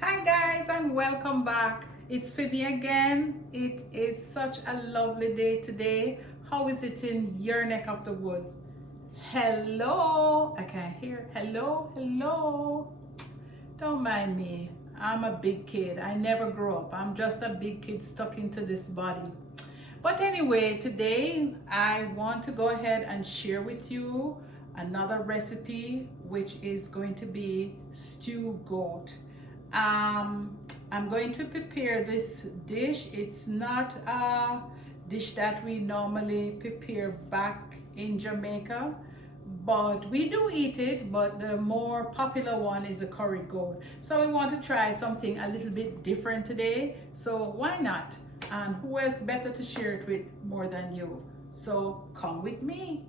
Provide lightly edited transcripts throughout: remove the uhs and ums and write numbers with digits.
Hi guys, and welcome back. It's Fimi again. It is such a lovely day today. How is it in your neck of the woods? Hello, I can't hear. Hello. Don't mind me. I'm a big kid. I never grew up. I'm just a big kid stuck into this body. But anyway, today I want to go ahead and share with you another recipe, which is going to be stew goat. I'm going to prepare this dish. It's not a dish that we normally prepare back in Jamaica, but we do eat it, but the more popular one is a curry goat. So we want to try something a little bit different today, so why not? And who else better to share it with more than you? So come with me.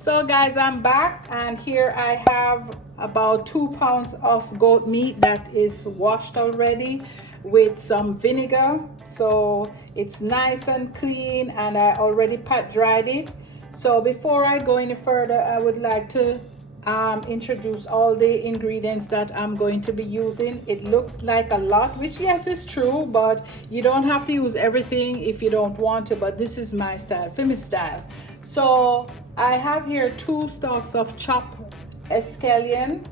So guys, I'm back, and here I have about 2 pounds of goat meat that is washed already with some vinegar. So it's nice and clean, and I already pat dried it. So before I go any further, I would like to introduce all the ingredients that I'm going to be using. It looks like a lot, which yes, is true, but you don't have to use everything if you don't want to, but this is my style, Fimi style. So I have here 2 stalks of chopped scallion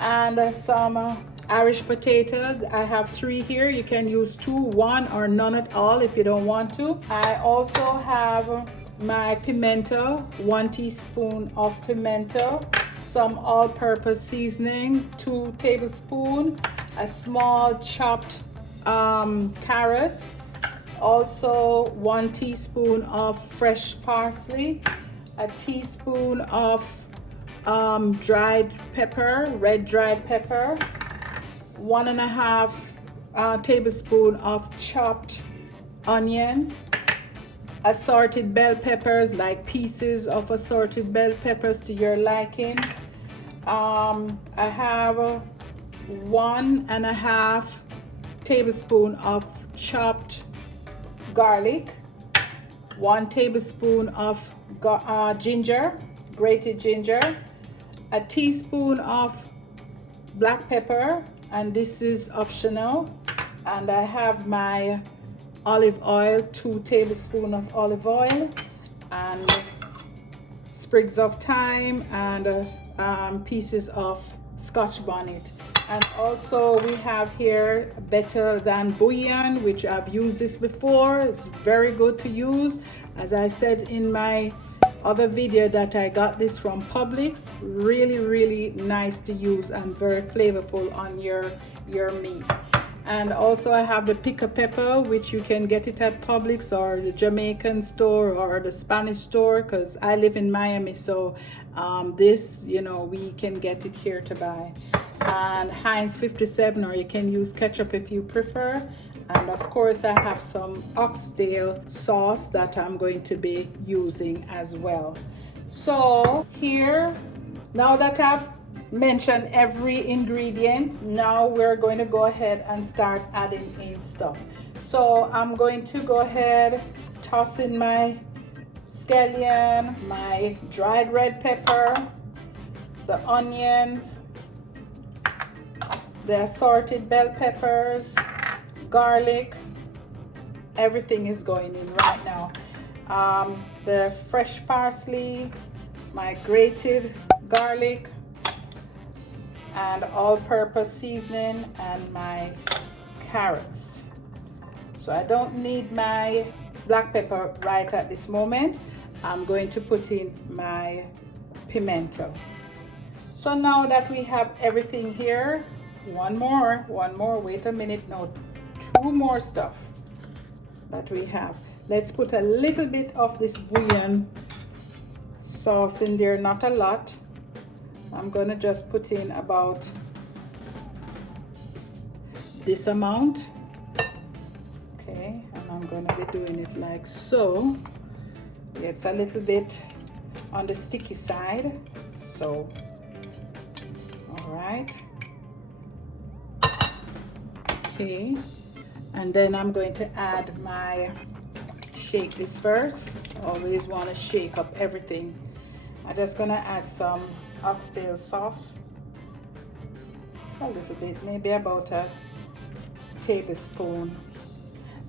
and some Irish potato. I have 3 here. You can use 2, 1, or none at all if you don't want to. I also have my pimiento, 1 teaspoon of pimiento, some all-purpose seasoning, 2 tablespoons, a small chopped carrot, also 1 teaspoon of fresh parsley, a teaspoon of dried pepper, red dried pepper, 1.5 tablespoon of chopped onions, assorted bell peppers, like pieces of assorted bell peppers to your liking. I have 1.5 tablespoon of chopped garlic, 1 tablespoon of ginger, grated ginger, a teaspoon of black pepper, and this is optional. And I have my olive oil, 2 tablespoons of olive oil, and sprigs of thyme, and pieces of scotch bonnet. And also we have here Better Than Bullion, which I've used this before. It's very good to use. As I said in my other video that I got this from Publix, really nice to use and very flavorful on your meat. And also I have the Pickapepper, which you can get it at Publix or the Jamaican store or the Spanish store, because I live in Miami, so this, you know, we can get it here to buy. And Heinz 57, or you can use ketchup if you prefer. And of course I have some Oxtail sauce that I'm going to be using as well. So here, now that I've mentioned every ingredient, now we're going to go ahead and start adding in stuff. So I'm going to go ahead, toss in my scallion, my dried red pepper, the onions, the assorted bell peppers, garlic. Everything is going in right now. The fresh parsley, my grated garlic, and all-purpose seasoning, and my carrots. So I don't need my black pepper right at this moment. I'm going to put in my pimiento. So now that we have everything here, one more, wait a minute, no, 2 more stuff that we have. Let's put a little bit of this bouillon sauce in there, not a lot. I'm gonna just put in about this amount. Okay, and I'm gonna be doing it like so. It's a little bit on the sticky side, so all right. Okay, and then I'm going to add my shake this first. Always want to shake up everything. I'm just gonna add some oxtail sauce. Just a little bit, maybe about a tablespoon.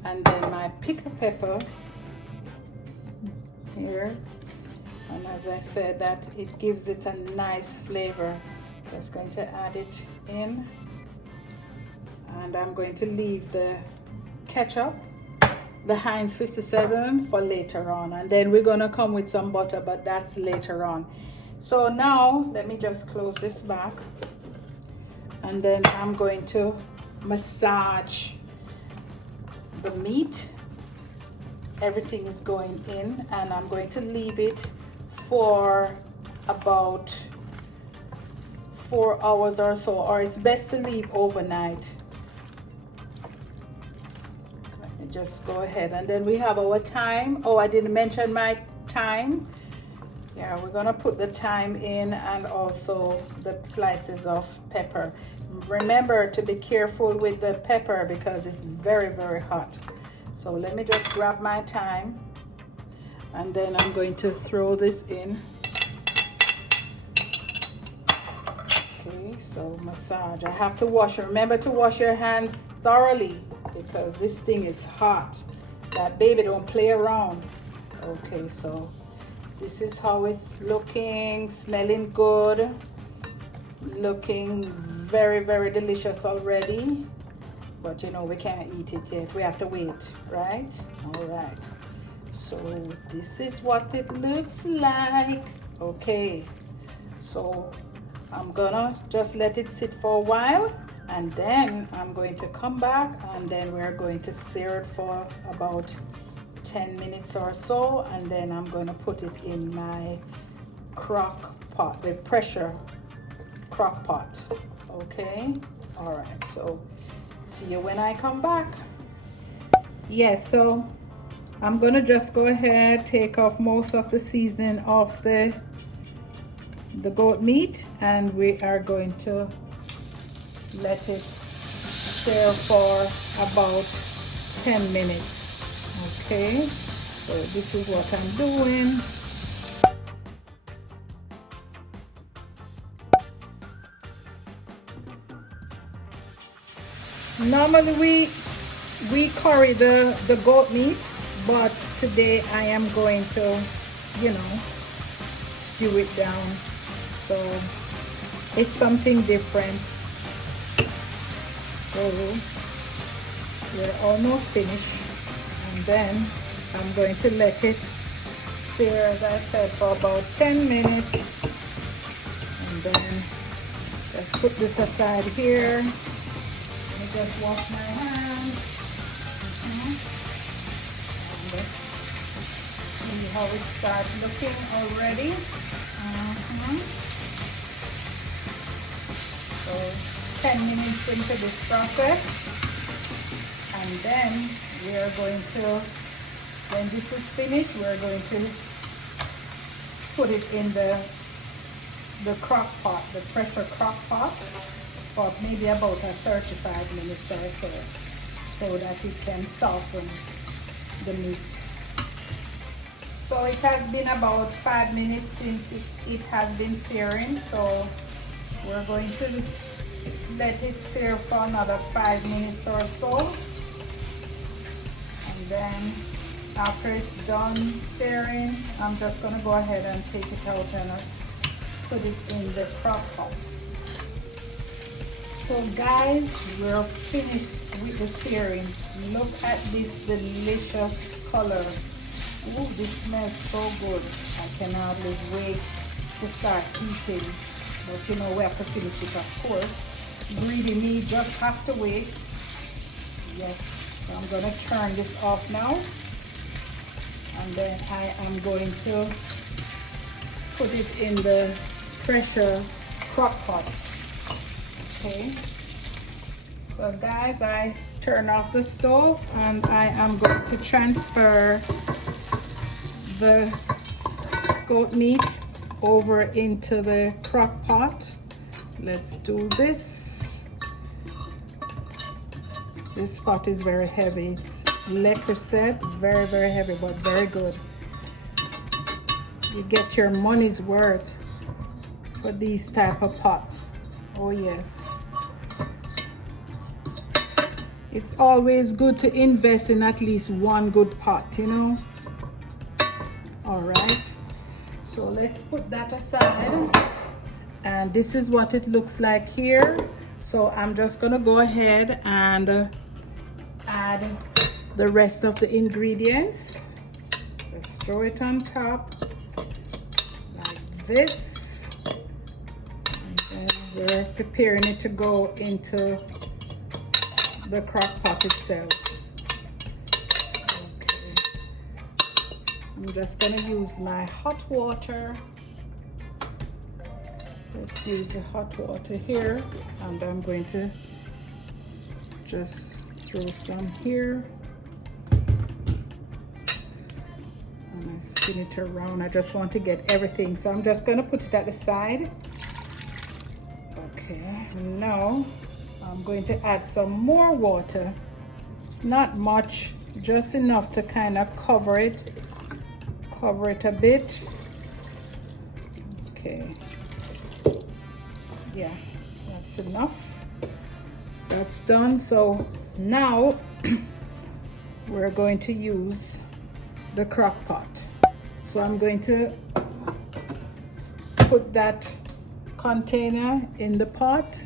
And then my Pickapepper here. And as I said, that it gives it a nice flavor. Just going to add it in. And I'm going to leave the ketchup, the Heinz 57, for later on. And then we're gonna come with some butter, but that's later on. So now, let me just close this back. And then I'm going to massage the meat. Everything is going in, and I'm going to leave it for about 4 hours or so, or it's best to leave overnight. Let me just go ahead, and then we have our thyme. Oh, I didn't mention my thyme. Yeah, we're gonna put the thyme in, and also the slices of pepper. Remember to be careful with the pepper because it's very, very hot. So let me just grab my thyme, and then I'm going to throw this in. Okay, so massage. I have to wash. Remember to wash your hands thoroughly because this thing is hot. That baby don't play around. Okay, so this is how it's looking, smelling good, looking very, very delicious already. But you know, we can't eat it yet. We have to wait, right? All right. So this is what it looks like. Okay. So I'm gonna just let it sit for a while, and then I'm going to come back, and then we're going to sear it for about 10 minutes or so, and then I'm going to put it in my crock pot, the pressure crock pot. Okay. All right. So see you when I come back. Yes, so I'm gonna just go ahead, take off most of the seasoning off the goat meat, and we are going to let it stir for about 10 minutes. Okay, so this is what I'm doing. Normally we curry the goat meat, but today I am going to, you know, stew it down. So it's something different. So we're almost finished, and then I'm going to let it sear, as I said, for about 10 minutes, and then let's put this aside here. Just wash my hands. And let's see how it starts looking already. So 10 minutes into this process, and then we are going to, when this is finished, we're going to put it in the crock pot, the pressure crock pot, for maybe about 35 minutes or so, so that it can soften the meat. So it has been about 5 minutes since it has been searing, so we're going to let it sear for another 5 minutes or so, and then after it's done searing, I'm just going to go ahead and take it out and put it in the crock pot. So guys, we're finished with the searing. Look at this delicious color. Ooh, this smells so good. I can hardly wait to start eating. But you know, we have to finish it, of course. Greedy me just have to wait. Yes, so I'm gonna turn this off now. And then I am going to put it in the pressure crock pot. Okay, so guys, I turn off the stove, and I am going to transfer the goat meat over into the crock pot. Let's do this. This pot is very heavy. It's like I said, very, very heavy, but very good. You get your money's worth for these type of pots. Oh yes. It's always good to invest in at least one good pot, you know. All right, so let's put that aside. And this is what it looks like here. So I'm just gonna go ahead and add the rest of the ingredients. Just throw it on top like this. And then we're preparing it to go into the crock pot itself. Okay. I'm just gonna use my hot water. Let's use the hot water here, and I'm going to just throw some here. And I spin it around. I just want to get everything, so I'm just gonna put it at the side. Okay, now I'm going to add some more water. Not much, just enough to kind of cover it a bit. Okay. Yeah, that's enough. That's done. So now we're going to use the crock pot. So I'm going to put that container in the pot.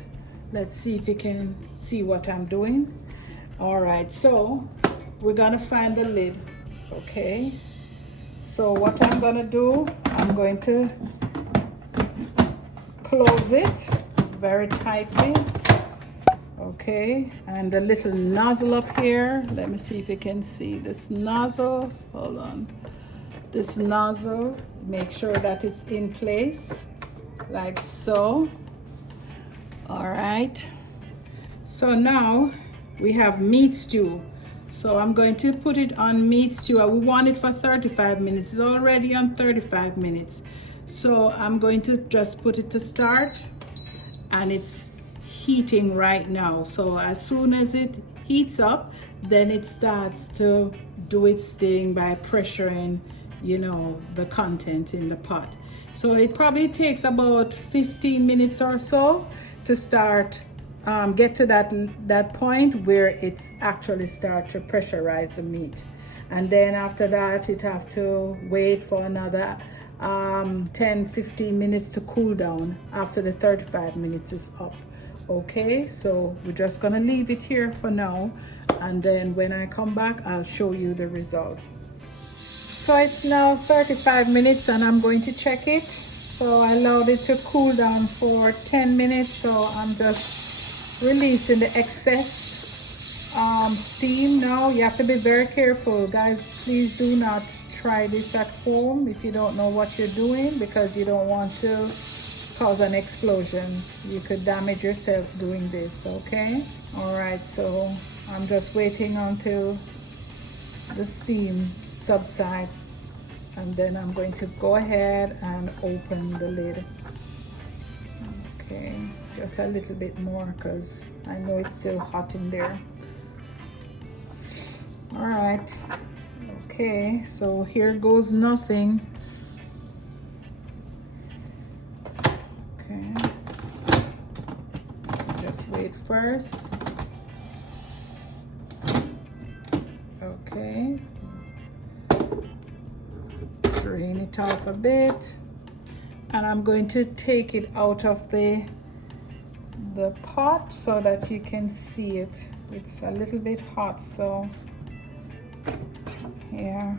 Let's see if you can see what I'm doing. All right, so we're gonna find the lid. Okay, so what I'm gonna do, I'm going to close it very tightly. Okay, and the little nozzle up here, let me see if you can see this nozzle. Hold on. This nozzle, make sure that it's in place like so. All right, so now we have meat stew. So I'm going to put it on meat stew. We want it for 35 minutes. It's already on 35 minutes. So I'm going to just put it to start, and it's heating right now. So as soon as it heats up, then it starts to do its thing by pressuring, you know, the content in the pot. So it probably takes about 15 minutes or so to start, get to that point where it's actually start to pressurize the meat. And then after that, it have to wait for another 10-15 minutes to cool down after the 35 minutes is up. Okay, so we're just gonna leave it here for now, and then when I come back, I'll show you the result. So it's now 35 minutes and I'm going to check it. So I allowed it to cool down for 10 minutes. So I'm just releasing the excess steam now. You have to be very careful, guys. Please do not try this at home if you don't know what you're doing, because you don't want to cause an explosion. You could damage yourself doing this, okay? All right, so I'm just waiting until the steam subside, and then I'm going to go ahead and open the lid. Okay, just a little bit more because I know it's still hot in there. All right, okay, so here goes nothing. Okay, just wait first. Okay, drain it off a bit, and I'm going to take it out of the pot so that you can see it. It's a little bit hot, so here.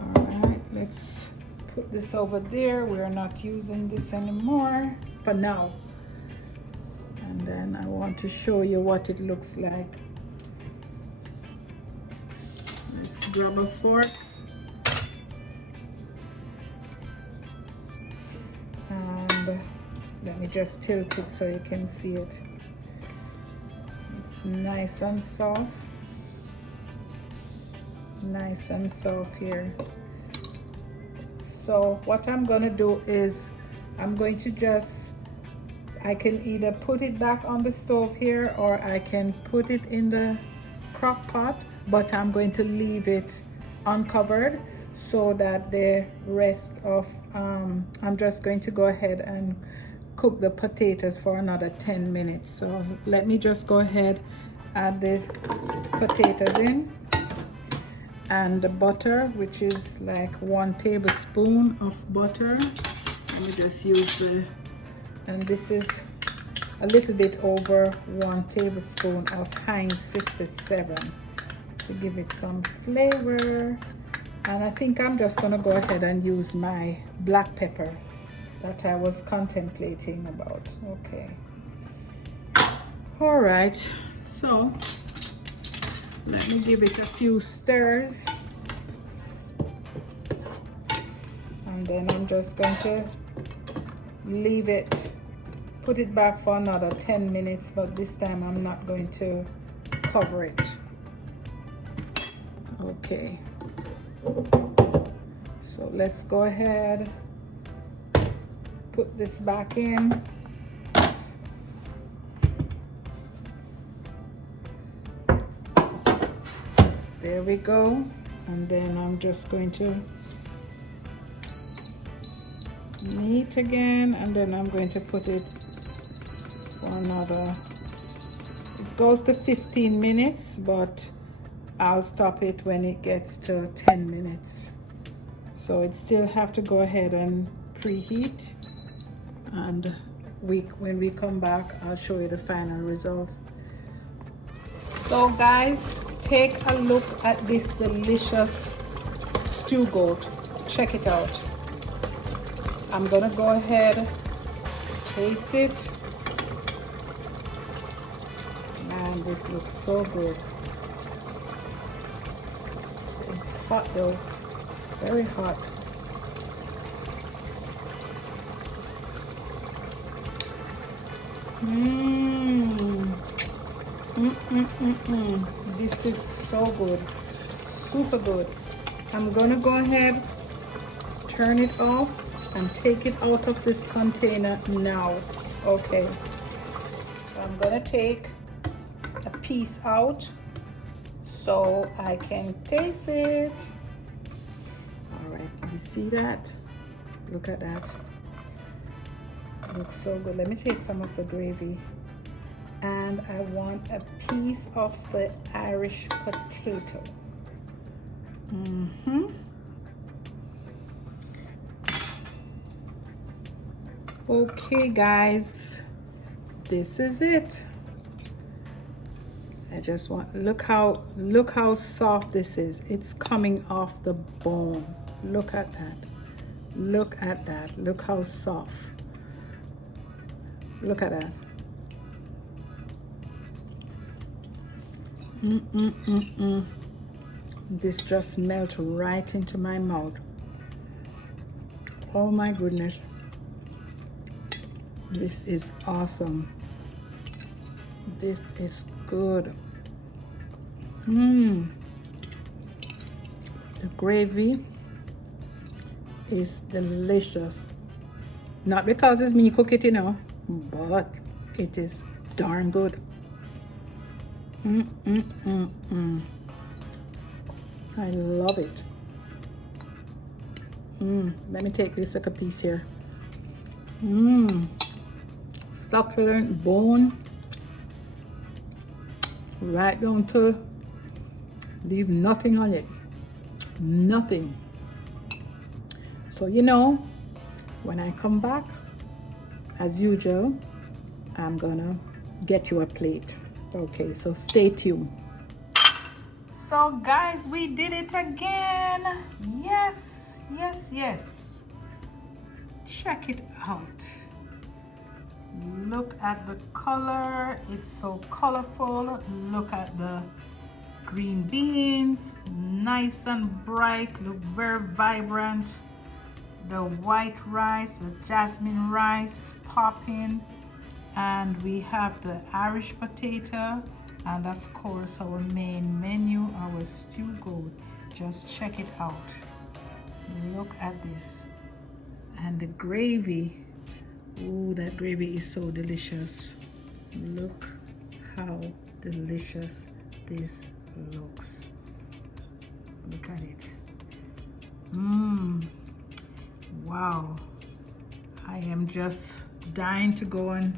All right, let's put this over there. We're not using this anymore for now, and then I want to show you what it looks like. Let's grab a fork and let me just tilt it so you can see it. It's nice and soft. Nice and soft here. So what I'm gonna do is I'm going to just, I can either put it back on the stove here, or I can put it in the crock pot but I'm going to leave it uncovered so that the rest of I'm just going to go ahead and cook the potatoes for another 10 minutes. So let me just go ahead, add the potatoes in and the butter, which is like 1 tablespoon of butter. Let me just use the, and this is a little bit over 1 tablespoon of Heinz 57 to give it some flavor. And I think I'm just gonna go ahead and use my black pepper that I was contemplating about. Okay. All right, so let me give it a few stirs. And then I'm just going to leave it, put it back for another 10 minutes, but this time I'm not going to cover it. Okay. So let's go ahead, put this back in. There we go. And then I'm just going to knead again, and then I'm going to put it for another, it goes to 15 minutes, but I'll stop it when it gets to 10 minutes. So it still have to go ahead and preheat, and when we come back, I'll show you the final results. So guys, take a look at this delicious stew goat. Check it out. I'm gonna go ahead, taste it. Man, this looks so good. It's hot though, very hot. This is so good, super good. I'm gonna go ahead, turn it off, and take it out of this container now. Okay, so I'm gonna take a piece out so I can taste it. All right, you see that? Look at that. It looks so good. Let me take some of the gravy, and I want a piece of the Irish potato. Okay guys, this is it. I just want, look how soft this is. It's coming off the bone. Look at that. Look at that. Look how soft. Look at that. This just melts right into my mouth. Oh my goodness. This is awesome. This is good. The gravy is delicious. Not because it's me cook it, you know, but it is darn good. I love it. Let me take this like a piece here. Succulent bone, right down to leave nothing on it, nothing. So you know, when I come back, as usual, I'm gonna get you a plate. Okay, so stay tuned. So guys, we did it again. Yes, yes, yes. Check it out. Look at the color, it's so colorful. Look at the green beans, nice and bright, look very vibrant. The white rice, the jasmine rice popping, and we have the Irish potato, and of course our main menu, our stew goat. Just check it out. Look at this. And the gravy. Oh, that gravy is so delicious. Look how delicious this looks. Look at it. Wow. I am just dying to go and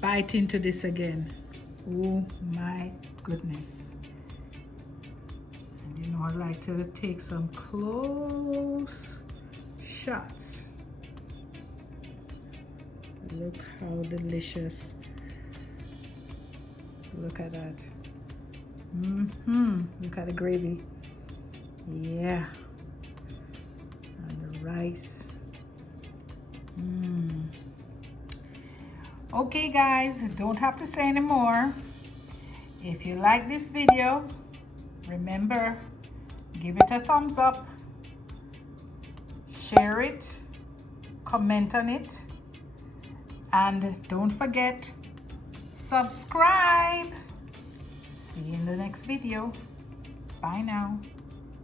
bite into this again. Oh my goodness. And you know, I like to take some close shots. Look how delicious. Look at that. Look at the gravy. Yeah. And the rice. Okay guys, don't have to say anymore. If you like this video, remember, give it a thumbs up, share it, comment on it, and don't forget, subscribe. See you in the next video. Bye now.